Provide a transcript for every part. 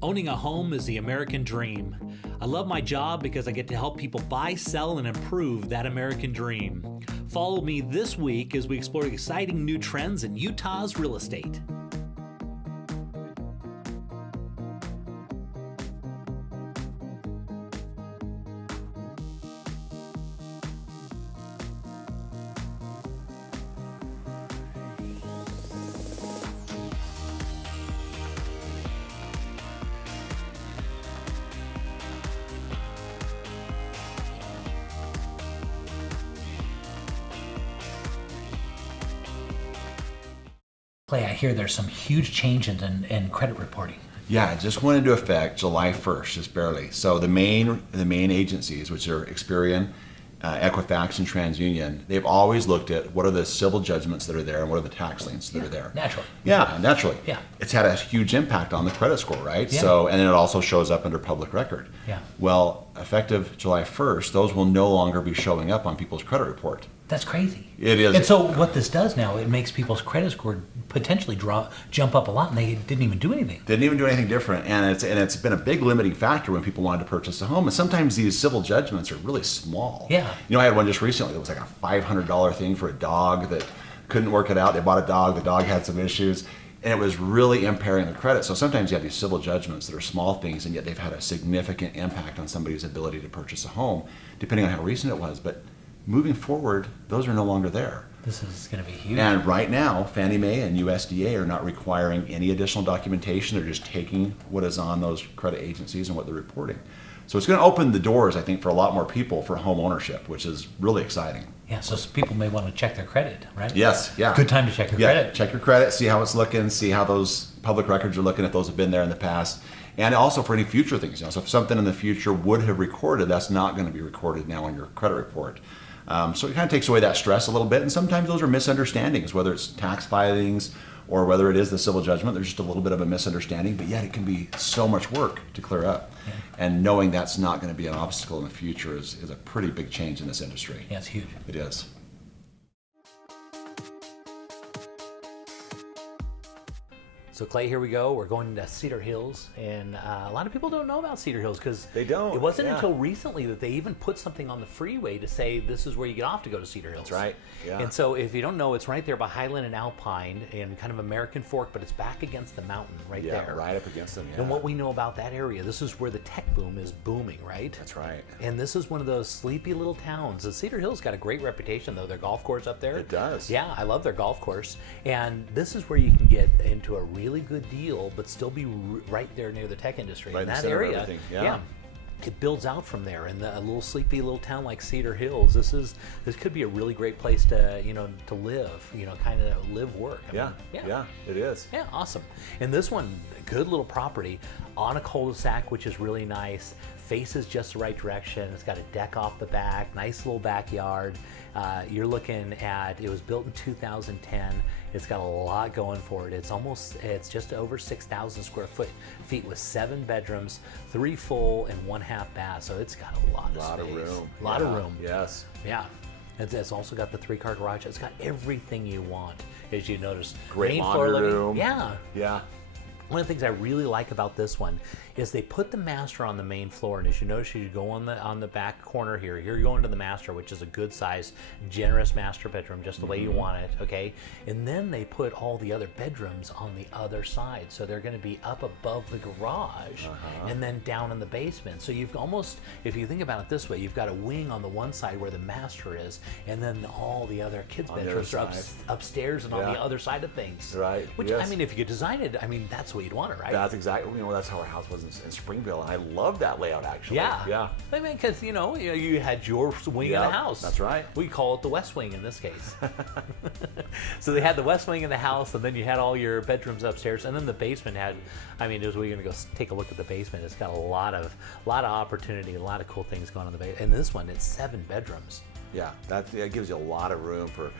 Owning a home is the American dream. I love my job because I get to help people buy, sell, and improve that American dream. Follow me this week as we explore exciting new trends in Utah's real estate. Clay, I hear there's some huge changes in credit reporting. Yeah, it just went into effect July 1st, just barely. So the main agencies, which are Experian, Equifax, and TransUnion, they've always looked at what are the civil judgments that are there and what are the tax liens that are there. Naturally. Yeah, naturally. Yeah. It's had a huge impact on the credit score, right? Yeah. So, and then it also shows up under public record. Yeah. Well, effective July 1st, those will no longer be showing up on people's credit report. That's crazy. It is. And so what this does now, it makes people's credit score potentially jump up a lot, and they didn't even do anything. Didn't even do anything different, and it's been a big limiting factor when people wanted to purchase a home. And sometimes these civil judgments are really small. Yeah. I had one just recently that was like a $500 thing for a dog that couldn't work it out. They bought a dog. The dog had some issues, and it was really impairing the credit. So sometimes you have these civil judgments that are small things, and yet they've had a significant impact on somebody's ability to purchase a home, depending on how recent it was. But moving forward, those are no longer there. This is going to be huge. And right now, Fannie Mae and USDA are not requiring any additional documentation. They're just taking what is on those credit agencies and what they're reporting. So it's going to open the doors, I think, for a lot more people for home ownership, which is really exciting. Yeah, so people may want to check their credit, right? Yes, yeah. Good time to check your credit. Check your credit, see how it's looking, see how those public records are looking, if those have been there in the past. And also for any future things. So if something in the future would have recorded, that's not going to be recorded now on your credit report. So it kind of takes away that stress a little bit, and sometimes those are misunderstandings, whether it's tax filings or whether it is the civil judgment. There's just a little bit of a misunderstanding, but yet it can be so much work to clear up. Yeah. And knowing that's not going to be an obstacle in the future is a pretty big change in this industry. Yeah, it's huge. It is. So Clay, here we go. We're going to Cedar Hills, and a lot of people don't know about Cedar Hills because they don't. It wasn't until recently that they even put something on the freeway to say this is where you get off to go to Cedar Hills. That's right. Yeah. And so if you don't know, it's right there by Highland and Alpine in kind of American Fork, but it's back against the mountain right there. Yeah, right up against them. Yeah. And what we know about that area, this is where the tech boom is booming, right? That's right. And this is one of those sleepy little towns. And Cedar Hills got a great reputation, though. Their golf course up there. It does. Yeah, I love their golf course. And this is where you can get into a really good deal, but still be right there near the tech industry. Right in that in the center of area. everything. Yeah. It builds out from there. And a little sleepy little town like Cedar Hills, this could be a really great place to to live, kind of live, work. I mean, yeah, it is. Yeah, awesome. And this one, good little property on a cul-de-sac, which is really nice. Faces just the right direction. It's got a deck off the back, nice little backyard. You're looking at, it was built in 2010. It's got a lot going for it. It's just over 6,000 square feet with 7 bedrooms, 3 full and 1 half bath. So it's got a lot of space. A lot of room. Yes. Yeah. It's also got the 3-car garage. It's got everything you want, as you notice. Great Main laundry floor living. room. Yeah. Yeah. One of the things I really like about this one is they put the master on the main floor, and as you notice, you go on the back corner here. Here you're going to the master, which is a good size, generous master bedroom, just the way you want it, okay? And then they put all the other bedrooms on the other side, so they're going to be up above the garage and then down in the basement. So you've almost, if you think about it this way, you've got a wing on the one side where the master is, and then all the other kids' bedrooms are upstairs and on the other side of things. Right. Which, I mean, if you could design it, I mean, that's what you'd want it, right? That's exactly, that's how our house was in Springville, and I love that layout, actually. Yeah. I mean, because, you had your wing of the house. That's right. We call it the West Wing in this case. So they had the West Wing of the house, and then you had all your bedrooms upstairs, and then the basement had, as we're going to go take a look at the basement, it's got a lot of opportunity, a lot of cool things going on in the basement. And this one, it's 7 bedrooms. Yeah, that gives you a lot of room for,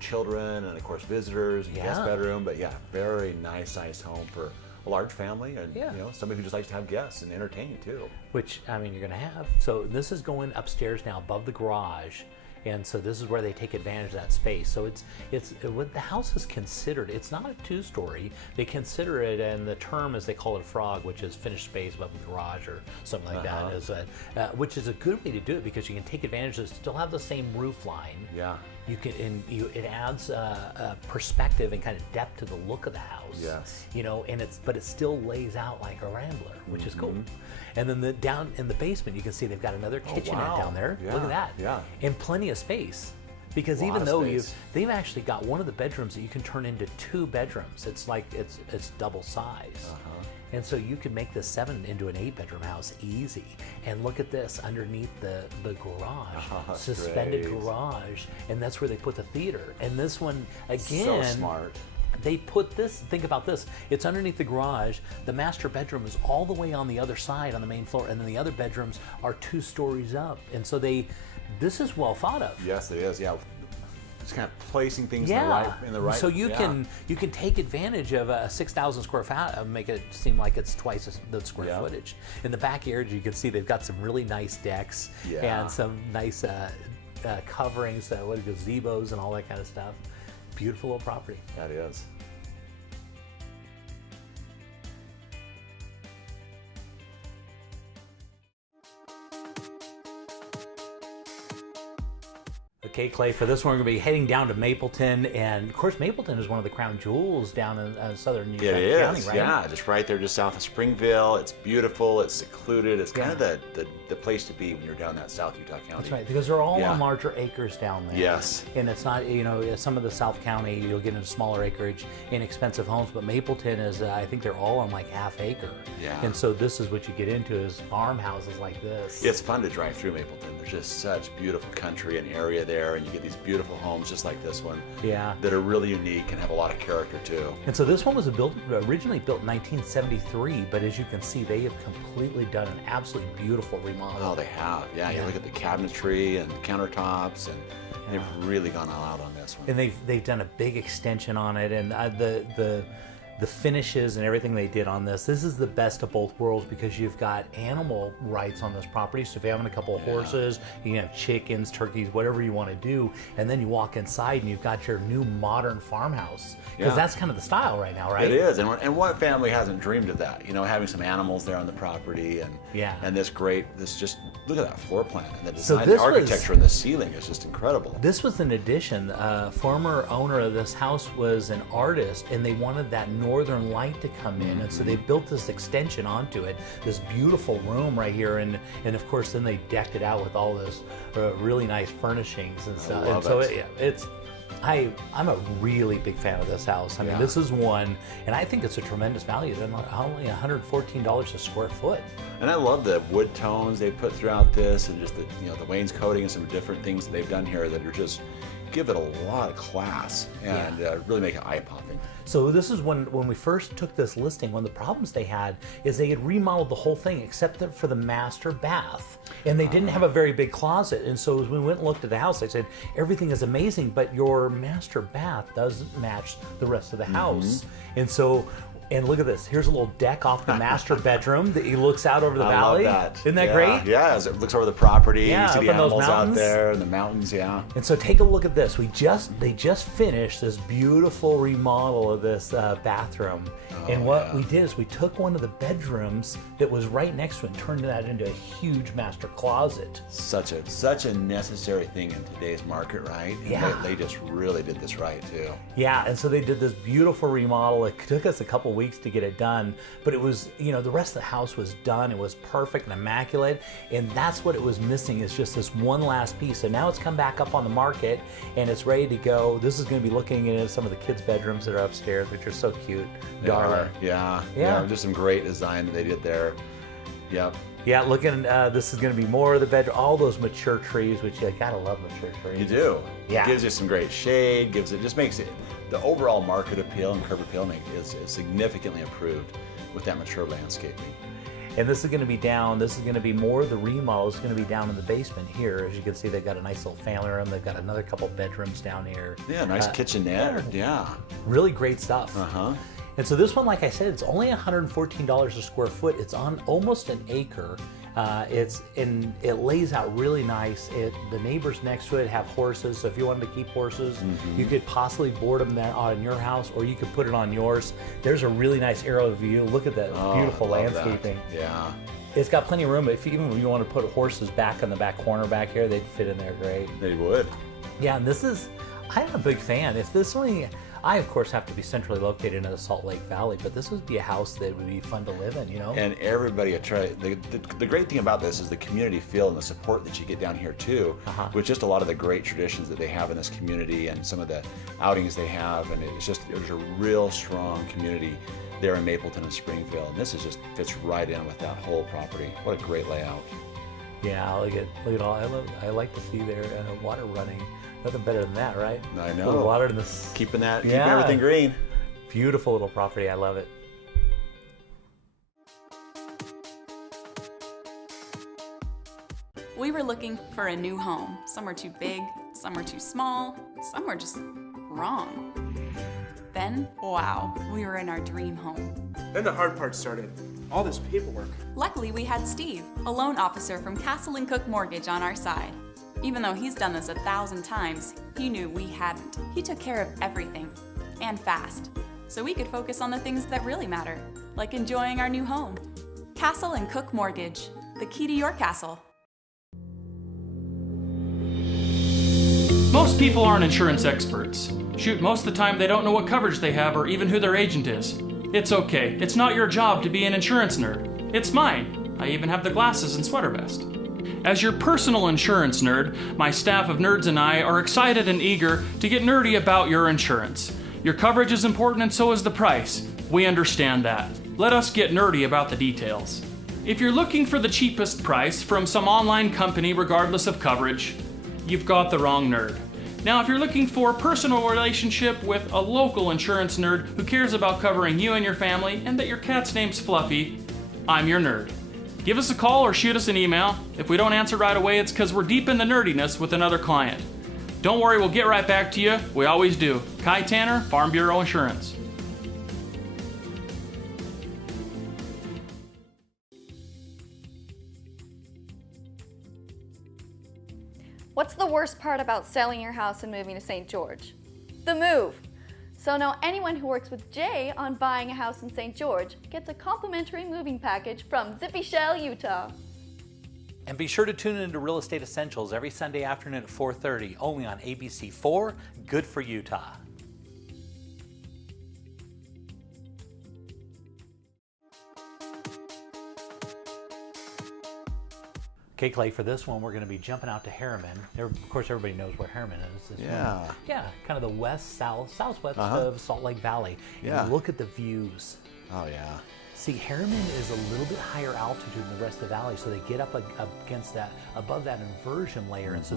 children and, of course, visitors and guest bedroom. But, very nice home for a large family and, somebody who just likes to have guests and entertain, too. Which, you're going to have. So this is going upstairs now above the garage. And so this is where they take advantage of that space. So it's what the house is considered. It's not a 2-story. They consider it, and the term is they call it a frog, which is finished space above the garage or something like that. Is which is a good way to do it because you can take advantage of it, still have the same roof line. Yeah. You can, it adds a perspective and kind of depth to the look of the house. Yes. You know, but it still lays out like a rambler, which is cool. And then down in the basement, you can see they've got another kitchenette down there. Yeah. Look at that. Yeah. And plenty of space. Because Lot even of though space. they've actually got one of the bedrooms that you can turn into 2 bedrooms. It's like it's double size. And so you could make this 7 into an 8-bedroom house easy. And look at this underneath the garage, suspended great. garage, and that's where they put the theater. And this one again, So smart. they put this. Think about this. It's underneath the garage. The master bedroom is all the way on the other side on the main floor, and then the other bedrooms are 2 stories up. And so this is well thought of. Yes, it is. Yeah. It's kind of placing things Yeah. in the right. So you can take advantage of a 6,000 square foot and make it seem like it's twice the square Yeah. footage. In the backyard, you can see they've got some really nice decks Yeah. and some nice coverings, gazebos and all that kind of stuff. Beautiful little property. That is. Okay, Clay, for this one, we're going to be heading down to Mapleton. And, of course, Mapleton is one of the crown jewels down in southern New York It County, is, right? yeah, just right there, just south of Springville. It's beautiful, it's secluded. It's kind of the place to be when you're down that South Utah County. That's right, because they're all Yeah. on larger acres down there. Yes. And it's not, some of the South County, you'll get into smaller acreage, inexpensive homes, but Mapleton is, I think they're all on like half acre. Yeah. And so this is what you get into is farmhouses like this. It's fun to drive through Mapleton. There's just such beautiful country and area there, and you get these beautiful homes just like this one. Yeah. That are really unique and have a lot of character too. And so this one was originally built in 1973, but as you can see, they have completely done an absolutely beautiful remodel. Oh, they have. Yeah, you look at the cabinetry and the countertops, and they've really gone all out on this one. And they've done a big extension on it, and the finishes and everything they did on this. This is the best of both worlds because you've got animal rights on this property. So if you're having a couple of horses, you can have chickens, turkeys, whatever you want to do, and then you walk inside and you've got your new modern farmhouse because that's kind of the style right now, right? It is, and what family hasn't dreamed of that? Having some animals there on the property, and just look at that floor plan and the design, the architecture, and the ceiling is just incredible. This was an addition. Former owner of this house was an artist, and they wanted that northern light to come in, and so they built this extension onto it, this beautiful room right here, and of course then they decked it out with all this really nice furnishings and stuff. love it's I'm a really big fan of this house. I mean, this is one, and I think it's a tremendous value. They're only $114 a square foot. And I love the wood tones they put throughout this, and just the wainscoting and some different things that they've done here that are just give it a lot of class and really make it eye-popping. So this is when we first took this listing, one of the problems they had is they had remodeled the whole thing except for the master bath. And they didn't have a very big closet. And so as we went and looked at the house, they said, everything is amazing, but your master bath doesn't match the rest of the house. And so, and look at this. Here's a little deck off the master bedroom that he looks out over the valley. I love that. Isn't that great? Yeah, as it looks over the property, Yeah, you see up the in those animals out mountains. there and the mountains, And so take a look at this. They just finished this beautiful remodel of this bathroom. And what we did is we took one of the bedrooms that was right next to it and turned that into a huge master closet. Such a necessary thing in today's market, right? And Yeah. They just really did this right too. Yeah, and so they did this beautiful remodel. It took us a couple weeks to get it done, but it was, the rest of the house was done. It was perfect and immaculate, and that's what it was missing is just this one last piece. So now it's come back up on the market, and it's ready to go. This is going to be looking into some of the kids' bedrooms that are upstairs, which are so cute. Darling. Yeah, just some great design that they did there. Yep. Yeah, this is going to be more of the bedroom, all those mature trees, which I gotta love mature trees. You do. Yeah. It gives you some great shade, just makes it, the overall market appeal and curb appeal is significantly improved with that mature landscaping. And this is going to be down, this is going to be more of the remodel. It's going to be down in the basement here. As you can see, they've got a nice little family room. They've got another couple bedrooms down here. Yeah, nice kitchenette. Yeah. Really great stuff. Uh-huh. And so this one, like I said, it's only $114 a square foot. It's on almost an acre. It lays out really nice. The neighbors next to it have horses, so if you wanted to keep horses, you could possibly board them there on your house, or you could put it on yours. There's a really nice aerial view. Look at that beautiful love landscaping. that. Yeah. It's got plenty of room. Even if you want to put horses back in the back corner back here, they'd fit in there great. They would. Yeah, and I'm a big fan. If this only, I of course have to be centrally located in the Salt Lake Valley, but this would be a house that would be fun to live in, you know? And everybody, the great thing about this is the community feel and the support that you get down here too, with just a lot of the great traditions that they have in this community and some of the outings they have, and there's a real strong community there in Mapleton and Springfield, and this fits right in with that whole property. What a great layout. Yeah, look at all. I like to see their water running. Nothing better than that, right? I know. The water in this. Keeping everything green. Beautiful little property. I love it. We were looking for a new home. Some were too big, some were too small, some were just wrong. Then, wow, we were in our dream home. Then the hard part started. All this paperwork. Luckily, we had Steve, a loan officer from Castle and Cook Mortgage, on our side. Even though he's done this 1,000 times, he knew we hadn't. He took care of everything, and fast, so we could focus on the things that really matter, like enjoying our new home. Castle and Cook Mortgage, the key to your castle. Most people aren't insurance experts. Shoot, most of the time they don't know what coverage they have or even who their agent is. It's okay. It's not your job to be an insurance nerd. It's mine. I even have the glasses and sweater vest. As your personal insurance nerd, my staff of nerds and I are excited and eager to get nerdy about your insurance. Your coverage is important and so is the price. We understand that. Let us get nerdy about the details. If you're looking for the cheapest price from some online company regardless of coverage, you've got the wrong nerd. Now, if you're looking for a personal relationship with a local insurance nerd who cares about covering you and your family and that your cat's name's Fluffy, I'm your nerd. Give us a call or shoot us an email. If we don't answer right away, it's because we're deep in the nerdiness with another client. Don't worry, we'll get right back to you. We always do. Kai Tanner, Farm Bureau Insurance. What's the worst part about selling your house and moving to St. George? The move. So now anyone who works with Jay on buying a house in St. George gets a complimentary moving package from Zippy Shell, Utah. And be sure to tune into Real Estate Essentials every Sunday afternoon at 4:30, only on ABC4, Good for Utah. Okay, Clay, for this one, we're going to be jumping out to Harriman. Of course, everybody knows where Harriman is. Yeah, kind of the southwest of Salt Lake Valley. Yeah. And look at the views. Oh, yeah. See, Harriman is a little bit higher altitude than the rest of the valley, so they get up against that, above that inversion layer. And so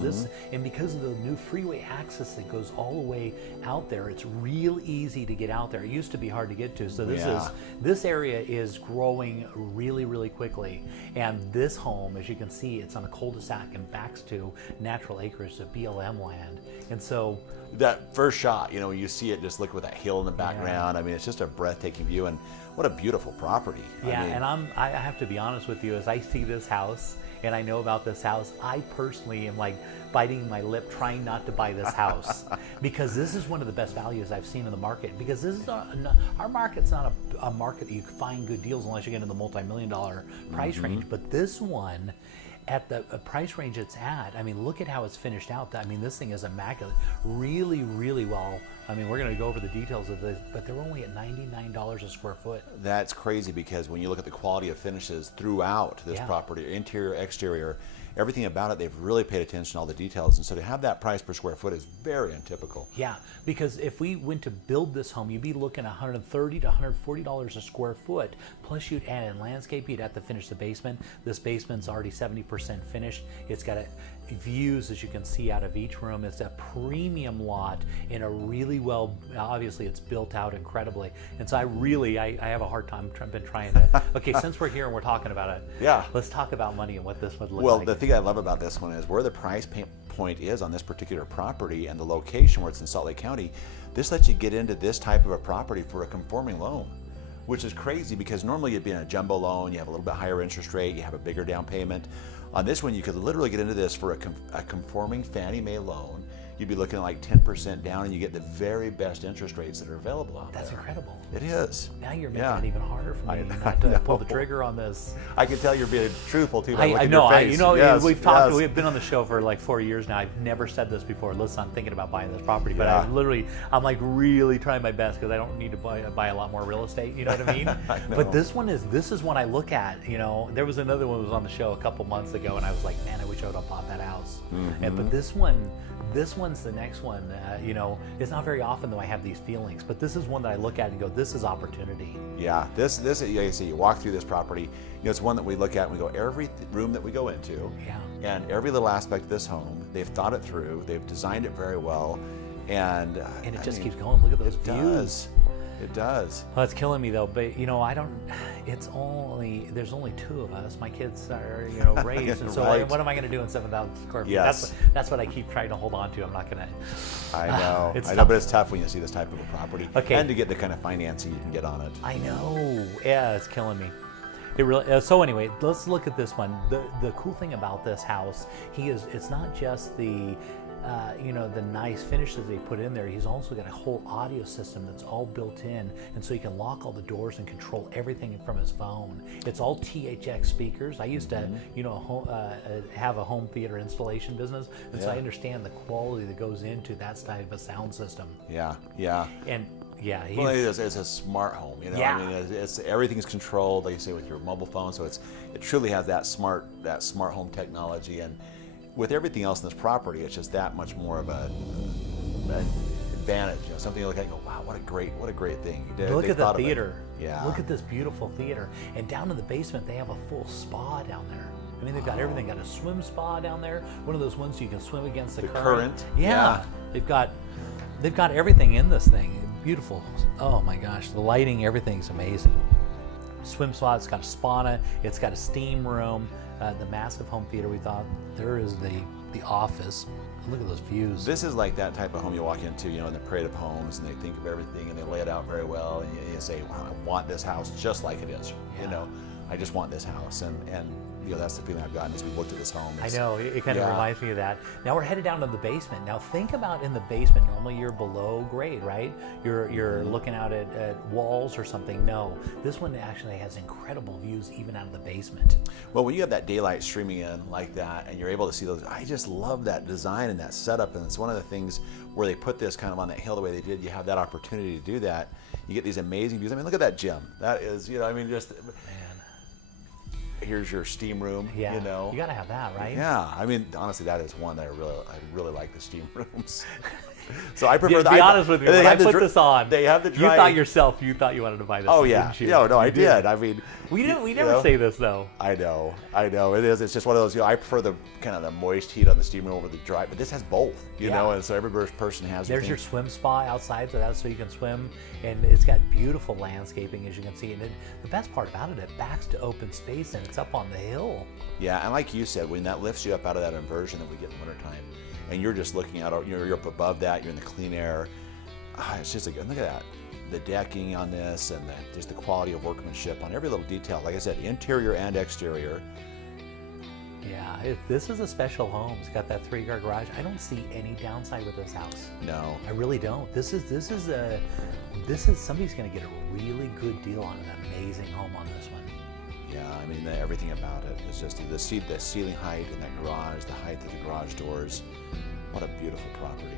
because of the new freeway access that goes all the way out there, it's real easy to get out there. It used to be hard to get to. So this area is growing really, really quickly. And this home, as you can see, it's on a cul-de-sac and backs to natural acreage of BLM land. And so that first shot, you see it, just look with that hill in the background. I mean, it's just a breathtaking view, and what a beautiful property. Yeah, and I have to be honest with you, as I see this house and I know about this house, I personally am like biting my lip trying not to buy this house because this is one of the best values I've seen in the market, because this is our market's not a market that you find good deals unless you get into the multi-million-dollar price range, but this one, at the price range it's at, I mean, look at how it's finished out. I mean, this thing is immaculate. Really, really well. I mean, we're going to go over the details of this, but they're only at $99 a square foot. That's crazy, because when you look at the quality of finishes throughout this property, interior, exterior, everything about it, they've really paid attention to all the details. And so to have that price per square foot is very untypical. Yeah, because if we went to build this home, you'd be looking at $130 to $140 a square foot. Plus you'd add in landscape, you'd have to finish the basement. This basement's already 70% finished. It's got views, as you can see, out of each room. It's a premium lot in a really obviously it's built out incredibly. And so I have a hard time trying to, okay, since we're here and we're talking about it, let's talk about money and what this would look like. Well, the thing I love about this one is where the price point is on this particular property and the location where it's in Salt Lake County. This lets you get into this type of a property for a conforming loan. which is crazy because normally you'd be in a jumbo loan, you have a little bit higher interest rate, you have a bigger down payment. On this one, you could literally get into this for a conforming Fannie Mae loan. You'd be looking at like 10% down, and you get the very best interest rates that are available out there. That's incredible. It is. Now you're making Yeah. it even harder for me I not to know. pull the trigger on this. I can tell you're being truthful too. By I looking know, at your face. you know, Yes, we've talked, yes. we've been on the show for like 4 years now. I've never said this before. Listen, I'm thinking about buying this property, but Yeah. I'm like really trying my best because I don't need to buy a lot more real estate. You know what I mean? I know. But this is one I look at. You know, there was another one that was on the show a couple months ago, and I was like, man, I wish I would have bought that house. Mm-hmm. But this one's the next one. You know, it's not very often though I have these feelings, but this is one that I look at and go, this is opportunity. Yeah, this you see, you walk through this property. You know, it's one that we look at and we go, every room that we go into, Yeah. and every little aspect of this home, they've thought it through. They've designed it very well, and And it I just mean, keeps going. Look at those It views. does. It does. Well, it's killing me though, but you know, there's only 2 of us. My kids are, you know, raised, and so Right. what am I going to do in 7,000 square feet? Yes. That's what I keep trying to hold on to. I'm not going to. I know. It's I know, tough. but it's tough when you see this type of a property, Okay. and to get the kind of financing you can get on it. I know. Yeah, it's killing me. It really. So anyway, let's look at this one. The cool thing about this house, it's not just the. You know, the nice finishes they put in there. He's also got a whole audio system that's all built in, and so he can lock all the doors and control everything from his phone. It's all THX speakers. I used to, you know, have a home theater installation business, and so I understand the quality that goes into that type of sound system. Yeah, yeah. And yeah, Well, it's a smart home, you know. Yeah. I mean, it's everything's controlled, like you say, with your mobile phone. So it truly has that smart home technology, and with everything else in this property, it's just that much more of an advantage. You know, something you look at and go, wow, what a great thing. look They at the thought of it. theater. Yeah. Look at this beautiful theater. And down in the basement, they have a full spa down there. I mean, they've got everything. Got a swim spa down there. One of those ones you can swim against the current. Yeah. They've got everything in this thing. Beautiful. Oh my gosh, the lighting, everything's amazing. Swim spa. It's got a sauna. It's got a steam room. The massive home theater. We thought there is the office. Look at those views. This is like that type of home you walk into, you know, in the parade of homes, and they think of everything and they lay it out very well, and you say, wow, I want this house just like it is. You know, I just want this house, and you know, that's the feeling I've gotten as we looked at this home. I know, it kind of Yeah. reminds me of that. Now we're headed down to the basement. Now think about in the basement, normally you're below grade, right? You're looking out at walls or something. No, this one actually has incredible views even out of the basement. Well, when you have that daylight streaming in like that, and you're able to see those, I just love that design and that setup. And it's one of the things where they put this kind of on that hill the way they did. You have that opportunity to do that. You get these amazing views. I mean, look at that gym. That is, you know, I mean, just here's your steam room. Yeah, You know, you got to have that, right? yeah. I mean, honestly, that is one that I really like the steam rooms. So I prefer. To be honest with you, when I put this on, they have the you dry. thought you wanted to buy this. Oh thing, yeah, didn't you? no, I You did. I mean, We you never know? say this though. I know. It is. It's just one of those. You know, I prefer the kind of the moist heat on the steam room over the dry, but this has both. You Yeah. know, and so every person has. There's thing. your swim spa outside, so that's so you can swim, and it's got beautiful landscaping as you can see. And the best part about it backs to open space, and it's up on the hill. Yeah, and like you said, when that lifts you up out of that inversion that we get in the wintertime, and you're just looking out, you're up above that, you're in the clean air. It's just look at that. The decking on this, and just the quality of workmanship on every little detail. Like I said, interior and exterior. Yeah, this is a special home. It's got that 3-car garage. I don't see any downside with this house. No. I really don't. This is somebody's going to get a really good deal on an amazing home on this one. Yeah, I mean, everything about it is just the ceiling height in that garage, the height of the garage doors. What a beautiful property.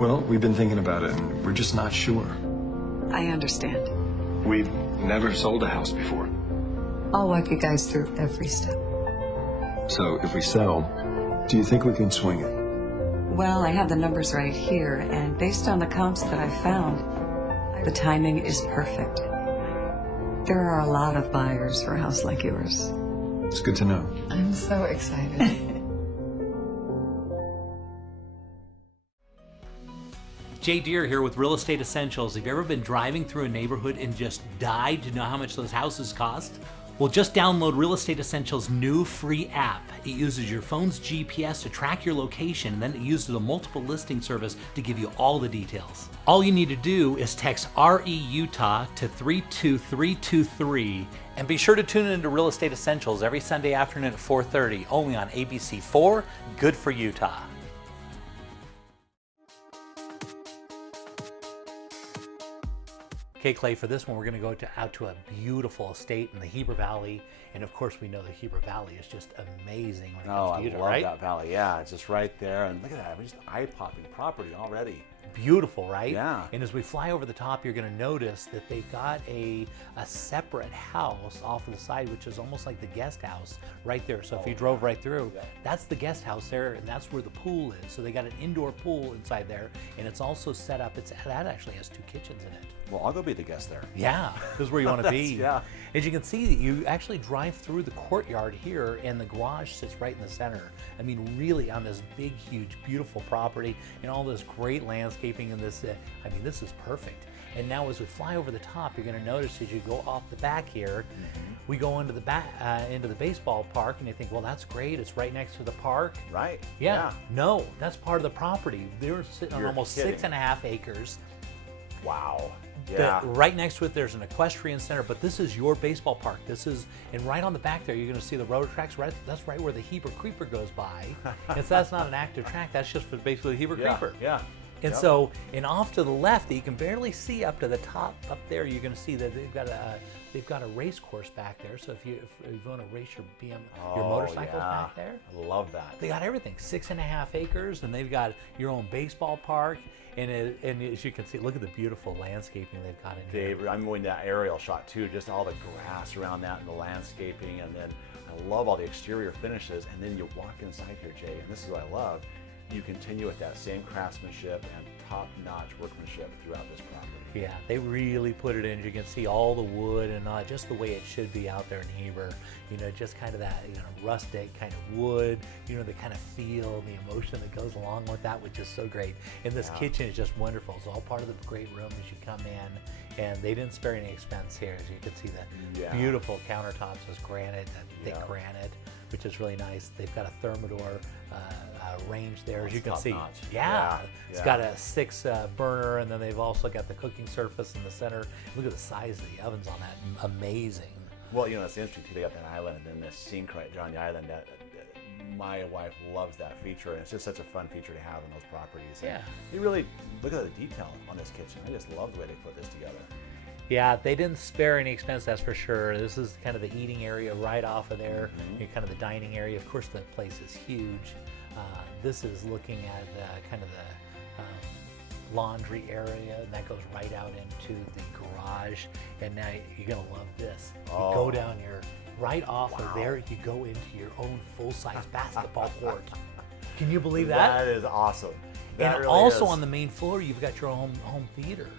Well, we've been thinking about it, and we're just not sure. I understand. We've never sold a house before. I'll walk you guys through every step. So if we sell, do you think we can swing it? Well, I have the numbers right here, and based on the comps that I found, the timing is perfect. There are a lot of buyers for a house like yours. It's good to know. I'm so excited. Jay Deere here with Real Estate Essentials. Have you ever been driving through a neighborhood and just died to know how much those houses cost? Well, just download Real Estate Essentials' new free app. It uses your phone's GPS to track your location, and then it uses a multiple listing service to give you all the details. All you need to do is text RE-UTAH to 32323, and be sure to tune into Real Estate Essentials every Sunday afternoon at 4:30, only on ABC4, good for Utah. Okay, Clay, for this one, we're going to go out to a beautiful estate in the Heber Valley. And of course, we know the Heber Valley is just amazing when it comes to Utah, love right? that valley. Yeah, it's just right there. And look at that, just eye-popping property already. Beautiful, right? Yeah. And as we fly over the top, you're going to notice that they've got a separate house off of the side, which is almost like the guest house right there. So if you drove right through, that's the guest house there, and that's where the pool is. So they got an indoor pool inside there, and it's also set up. That actually has 2 kitchens in it. Well, I'll go be the guest there. Yeah, this is where you want to be. Yeah. As you can see, you actually drive through the courtyard here, and the garage sits right in the center. I mean, really on this big, huge, beautiful property, and all this great landscaping in this. I mean, this is perfect. And now as we fly over the top, you're going to notice as you go off the back here, we go into the baseball park, and you think, well, that's great. It's right next to the park. Right. Yeah. No, that's part of the property. They're sitting on You're almost kidding. 6.5 acres. Wow. Yeah. Right next to it, there's an equestrian center, but this is your baseball park. And right on the back there, you're going to see the road tracks. Right, that's right where the Heber Creeper goes by. And so that's not an active track. That's just for basically the Heber Creeper. Yeah. And so, and off to the left, that you can barely see up to the top up there, you're going to see that they've got a race course back there. So if you want to race your motorcycles back there, I love that. they got everything. 6.5 acres, and they've got your own baseball park. And as you can see, look at the beautiful landscaping they've got in here. Dave, I'm going that aerial shot too, just all the grass around that and the landscaping, and then I love all the exterior finishes. And then you walk inside here, Jay, and this is what I love. You continue with that same craftsmanship and top-notch workmanship throughout this property. Yeah, they really put it in. You can see all the wood and just the way it should be out there in Heber. You know, just kind of that, rustic kind of wood, the kind of feel, the emotion that goes along with that, which is so great. And this kitchen is just wonderful. It's all part of the great room as you come in. And they didn't spare any expense here. As you can see, the beautiful countertops is granite, that thick granite, which is really nice. They've got a Thermador range there, as you can see. It's got a 6 burner, and then they've also got the cooking surface in the center. Look at the size of the ovens on that. Amazing. Well, it's interesting too. They got that island and then this sink right there on the island. That my wife loves that feature, and it's just such a fun feature to have in those properties. And you really look at the detail on this kitchen. I just love the way they put this together. Yeah, they didn't spare any expense, that's for sure. This is kind of the eating area right off of there, kind of the dining area. Of course, the place is huge. This is looking at kind of the laundry area, and that goes right out into the garage. And now you're going to love this. You go down here, right off of there, you go into your own full-size basketball court. Can you believe that? That is awesome. That And really also is. on the main floor, you've got your own home theater.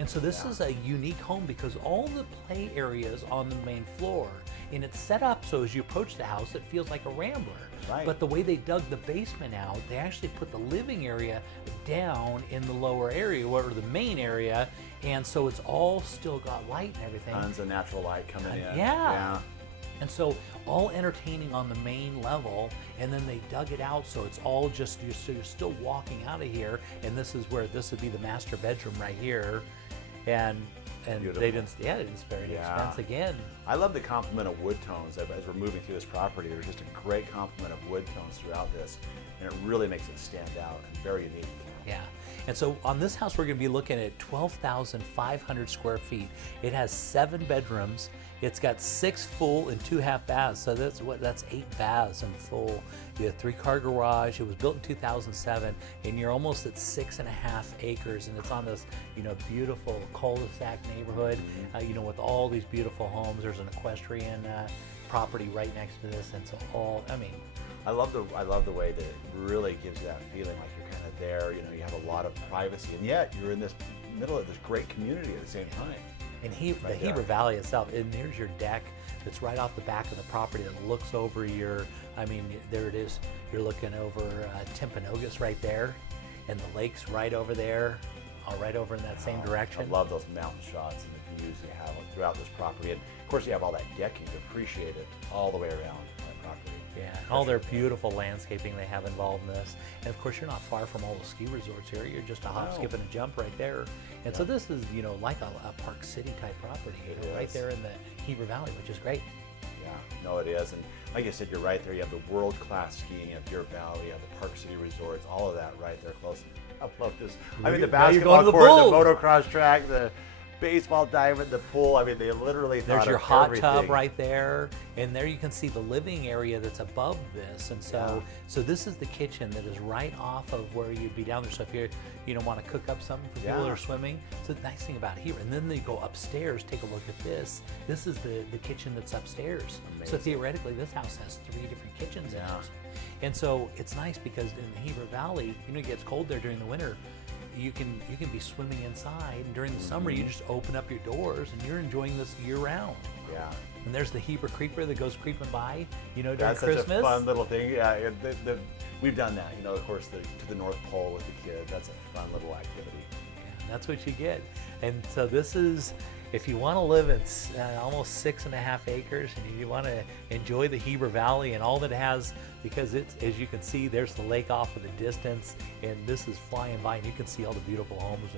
And so this is a unique home because all the play areas on the main floor, and it's set up so as you approach the house, it feels like a Rambler. Right. But the way they dug the basement out, they actually put the living area down in the lower area, or the main area, and so it's all still got light and everything. Tons of natural light coming in. Yeah. And so all entertaining on the main level, and then they dug it out so it's all just, you're still walking out of here, and this would be the master bedroom right here. And Beautiful. they didn't spare any expense again. I love the complement of wood tones as we're moving through this property. There's just a great complement of wood tones throughout this, and it really makes it stand out and very unique. Yeah. And so on this house, we're going to be looking at 12,500 square feet. It has 7 bedrooms. It's got 6 full and 2 half baths. So that's 8 baths in full. You have 3-car garage. It was built in 2007, and you're almost at 6.5 acres. And it's on this, beautiful cul-de-sac neighborhood, with all these beautiful homes. There's an equestrian property right next to this. And so I love the way that it really gives you that feeling like you're kind of there. You have a lot of privacy, and yet you're in this middle of this great community at the same time. And the Heber Valley itself, and there's your deck that's right off the back of the property that looks over there it is. You're looking over Timpanogos right there, and the lake's right over there. right over in that same I direction. love those mountain shots and the views you have throughout this property. And of course, you have all that decking to appreciate it all the way around that property. Yeah, and all their beautiful landscaping they have involved in this. And of course, you're not far from all the ski resorts here. You're just a hop, skip, and a jump right there. And so this is, you know, like a Park City type property, you know, right there in the Heber Valley, which is great. Yeah, no, it is. And like I said, you're right there. You have the world-class skiing at Deer Valley. You have the Park City resorts, all of that right there close. I love this. I mean, the Now you're going basketball to the court, the pool. motocross track, the baseball diamond, the pool. I mean, they literally There's thought your of hot everything. tub right there, and there you can see the living area that's above this. And so, so this is the kitchen that is right off of where you'd be down there. So if you don't want to cook up something for people that are swimming, so the nice thing about here, and then they go upstairs. Take a look at this. This is the kitchen that's upstairs. So theoretically, this house has 3 different kitchens in it. And so it's nice because in the Heber Valley, you know, it gets cold there during the winter. You can be swimming inside, and during the summer you just open up your doors and you're enjoying this year round. Yeah. And there's the Heber Creeper that goes creeping by, you know, during That's Christmas. such a fun little thing. Yeah, we've done that. You know, of course, to the North Pole with the kids. That's a fun little activity. Yeah, that's what you get. And so this is, if you want to live in almost 6.5 acres and you want to enjoy the Heber Valley and all that it has, because it's, as you can see, there's the lake off in the distance, and this is flying by, and you can see all the beautiful homes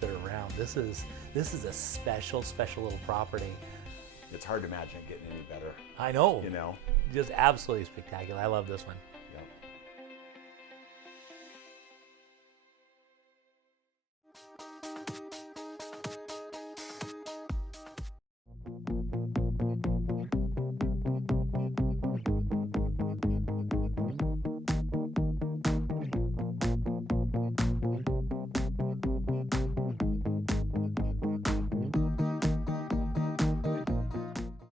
that are around. This is a special little property. It's hard to imagine it getting any better. I know. You know. Just absolutely spectacular. I love this one.